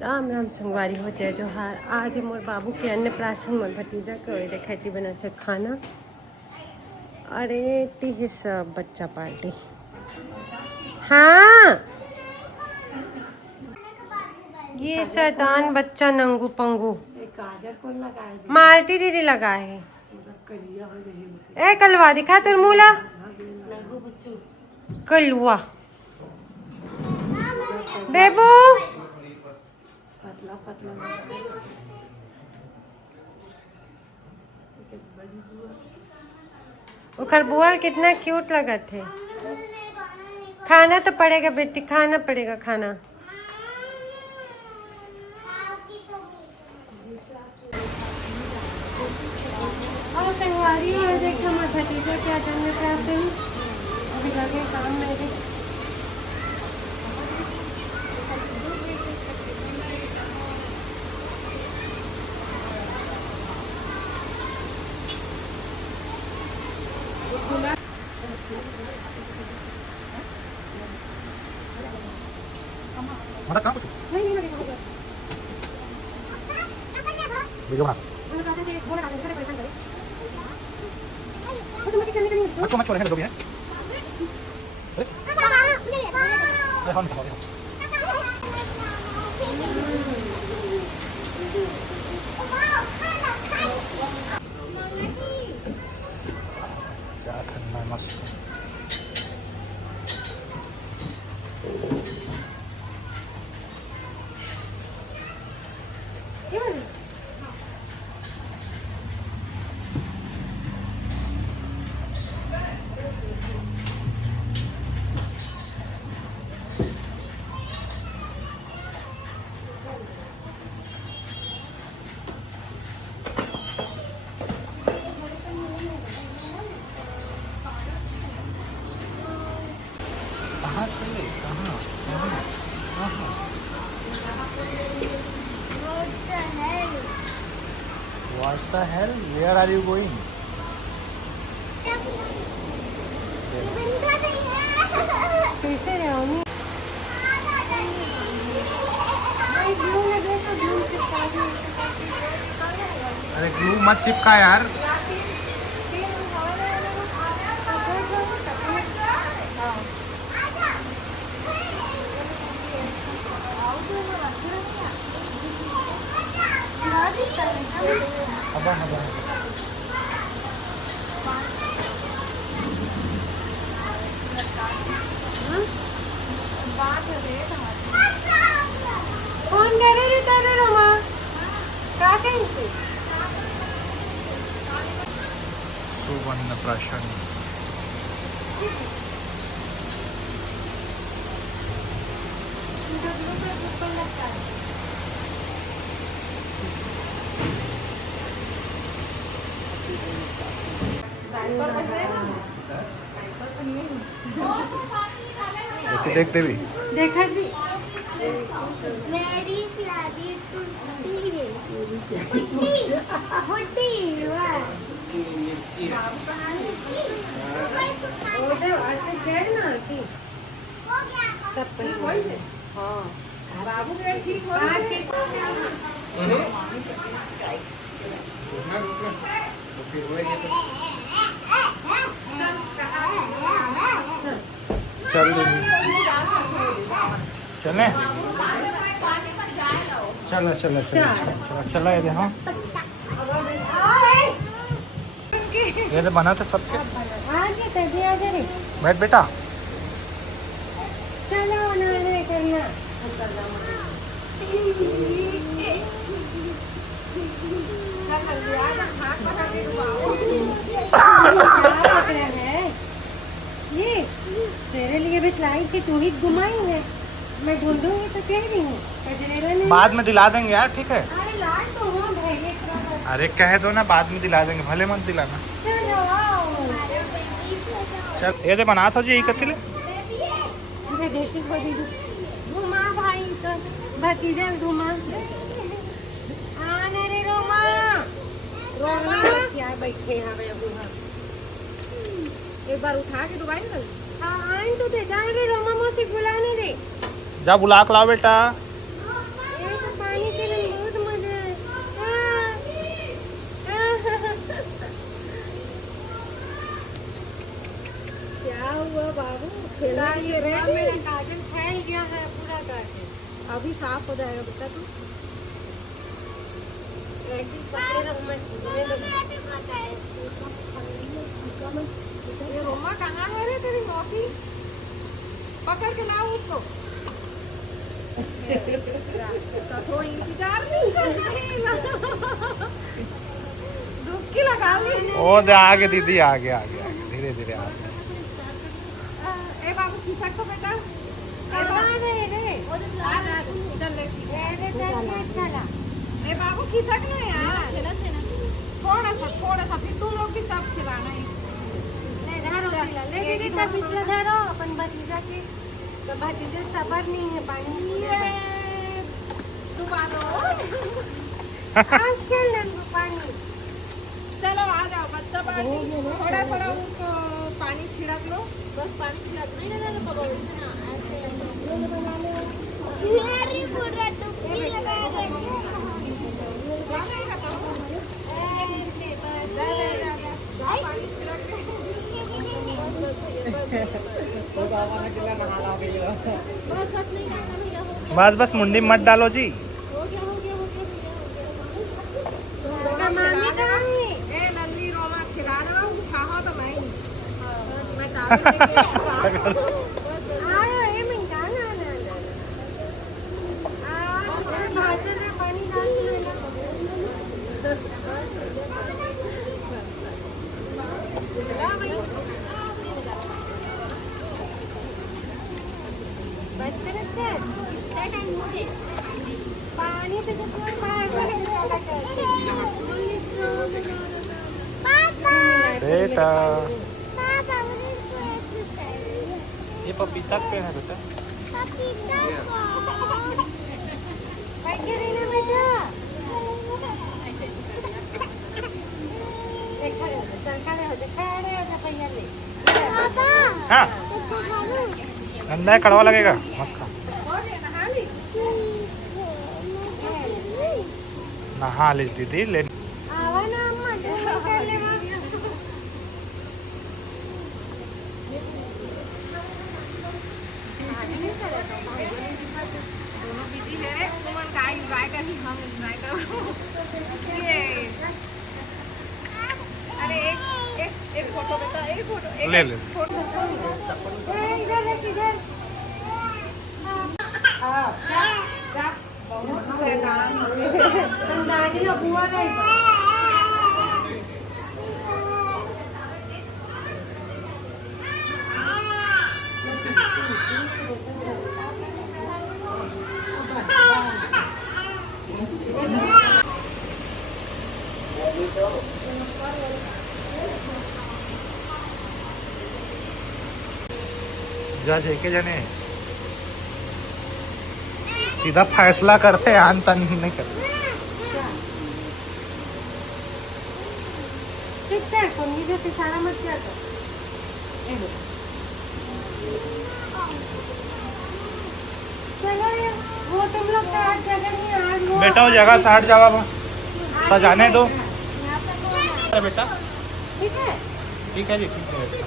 राम राम संगवारी हो जय जोहार। आज मोर बाबू के अन्नप्राशन मोर भतीजा के देखाती बनाते खाना। अरे ती सब बच्चा पार्टी। हाँ ये शैतान बच्चा नंगू पंगू मालती दीदी लगा है। ए कलवा दिखा तुर मूला कलुआ बेबू उखर बुआल कितना क्यूट लगा थे। खाना तो पड़ेगा बेटी, खाना पड़ेगा खाना। और संगवारी और देखो मैं भतीजा क्या करने पैसे अभी लगे काम मेरे। Mana kamu sih? Video mana? Macam orang ada dua ya? Ya akan mas. What the hell? Where are you going? कैसे रहोगी? अरे ग्लू मत चिपका यार। कौन कह रहे तेरे रोमा क्या कहीं से सुवर्ण प्राशन देखते भी देखा जी। बाबू ठीक चल चले चला चला चला चला चला ये हाँ ये तो बना था सबके। बैठ बेटा। चलो नहीं करना ये तेरे लिए भी लाई थी, तू ही घुमाई है। मैं ढूंढूंगी तो कह रही हूँ बाद में दिला देंगे यार, ठीक है। अरे लाड तो हुआ भाई। अरे कह दो ना बाद में दिला देंगे, भले मत दिलाना। चलो आओ चल ये तो बना था जी यही कथी ले देखी को दीदी घुमा भाई तो भतीजा घुमा आने रे रोमा रोमा यार बैठे हवे एक बार उठा के दुबारा कर। हाँ आइन तो दे जा रे रोमा मौसी बुलाने रे। जा बुला के लाओ बेटा। यही तो साफ हो जाएगा बेटा। तू ऐसे पकड़े रख मत। ये रोमा कहाँ है रे तेरी मौसी? पकड़ के लाओ उसको। तो इंतजार नहीं कर रही। डुबकी लगा ली। ओ दे आगे दीदी, आगे आगे आगे धीरे धीरे आगे। ए बाबू खिसक तो बेटा। ए बाबू खिसक ना यार। थोड़ा सा फिर तुम लोग भी सब खिलाना है। पिछला धरो अपन भतीजा के। तो भतीजे सबर नहीं है पानी डुबा दो। खेल पानी। चलो आ जाओ बच्चा पानी। थोड़ा थोड़ा उसको पानी छिड़क लो। बस पानी छिड़क नहीं ना बाबा बस बस मुंडी मत डालो जी। नल्ली रोमा खिला दो खाओ तो मैं चावल पानी से बेटा ये पपीता पे है बेटा। हाँ गंदा है, कड़वा लगेगा मत खा। नहा लीज दीदी ले। दोनों बिजी है रे। तुमन का एंजॉय कर ही हम एंजॉय करो। अरे एक फोटो बेटा। एक फोटो ले ले। इधर इधर। बहुत शैतान दादी और बुआ गई। जज एक जने सीधा फैसला करते हैं, आन तन नहीं करते। ठीक है कोई जैसे सारा मत किया तो चलो ये वो तुम लोग का आज जगह नहीं आज वो बेटा वो जगह 60 जगह सजाने दो बेटा। ठीक है ठीक है जी, ठीक है बेटा।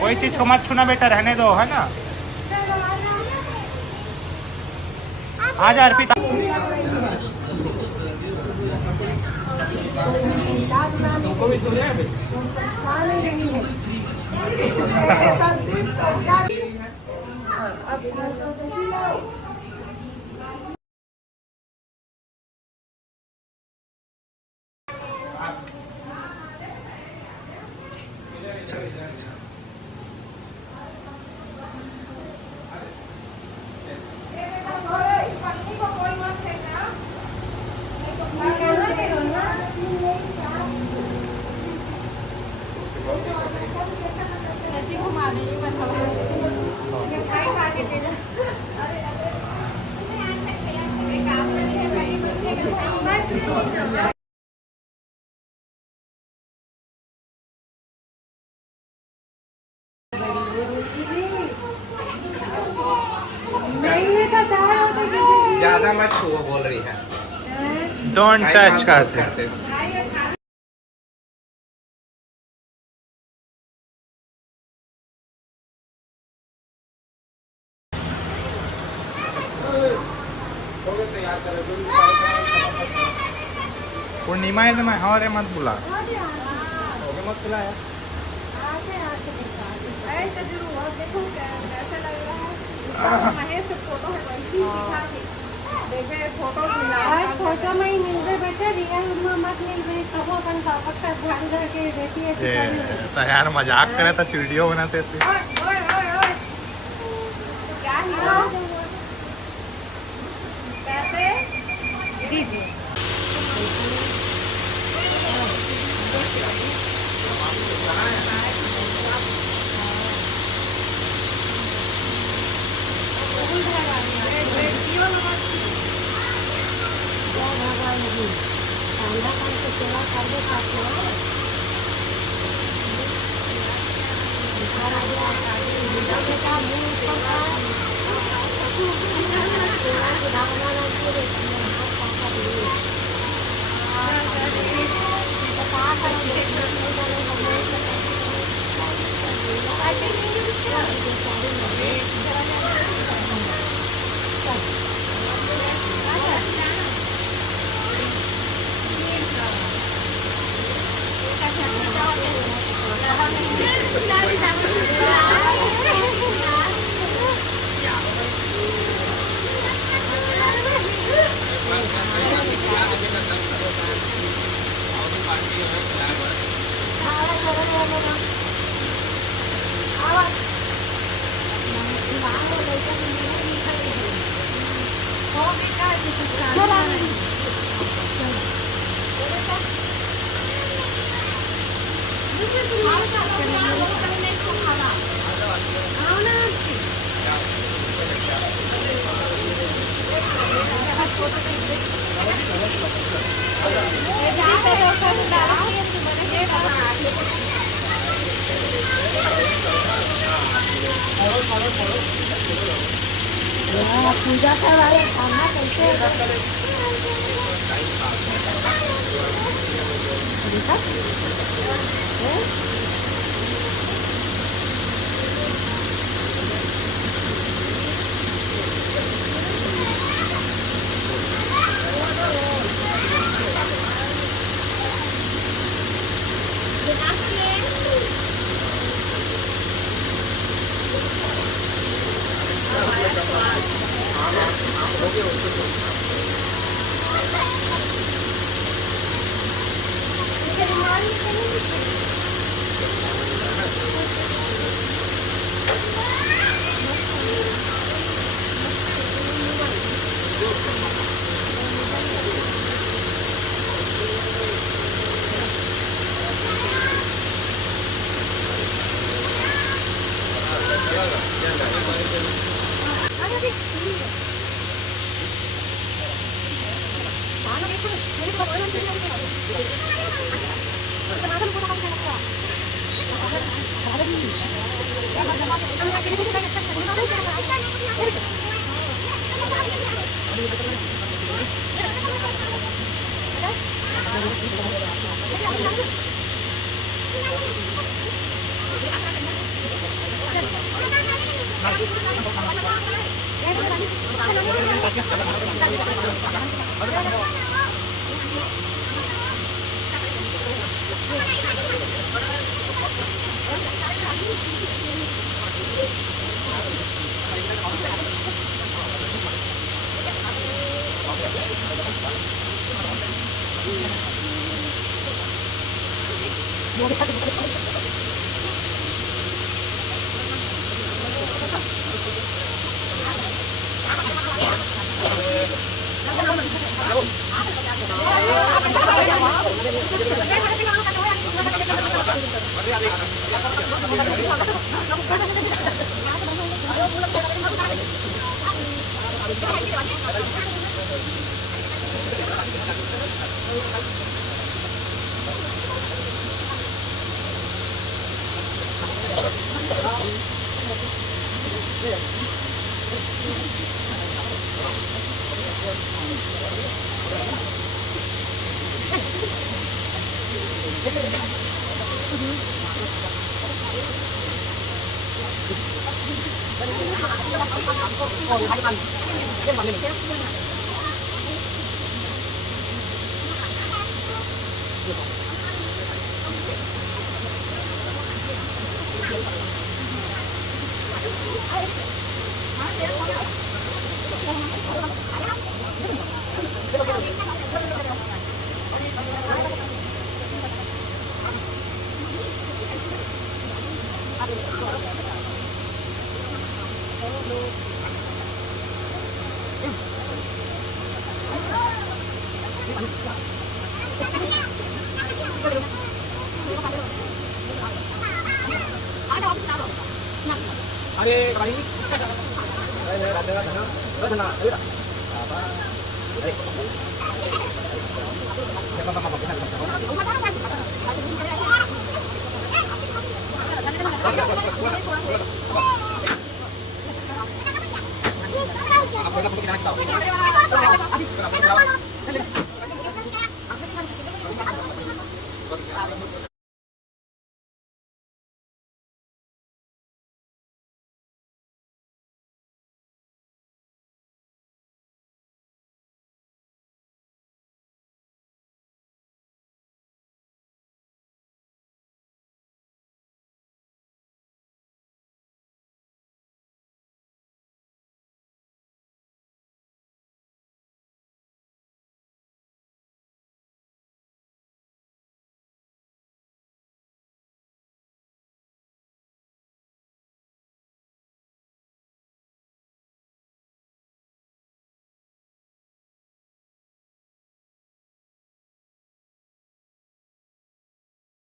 कोई चीज को मत छूना बेटा, रहने दो है ना। आ जा अर्पिता। तुमको भी ज्यादा मत छुओ बोल रही है। डोंट टच करते। पूर्णिमा है तो मैं हमारे मत बुला मत बुलाया। देखो कैसा लग रहा है। महेश फोटो है वैसी दिखा थी। देखे फोटो फोटो में ही मिल गए बेटे, रियल में मत मिल गए। तब अपन पापा का ध्यान करके देखिए तो यार मजाक करे तो वीडियो बनाते थे। क्या हुआ? पैसे दीजिए। पूजा करवाए खाना कैसे Adik, kembali ini. Ada. Apa? Apa?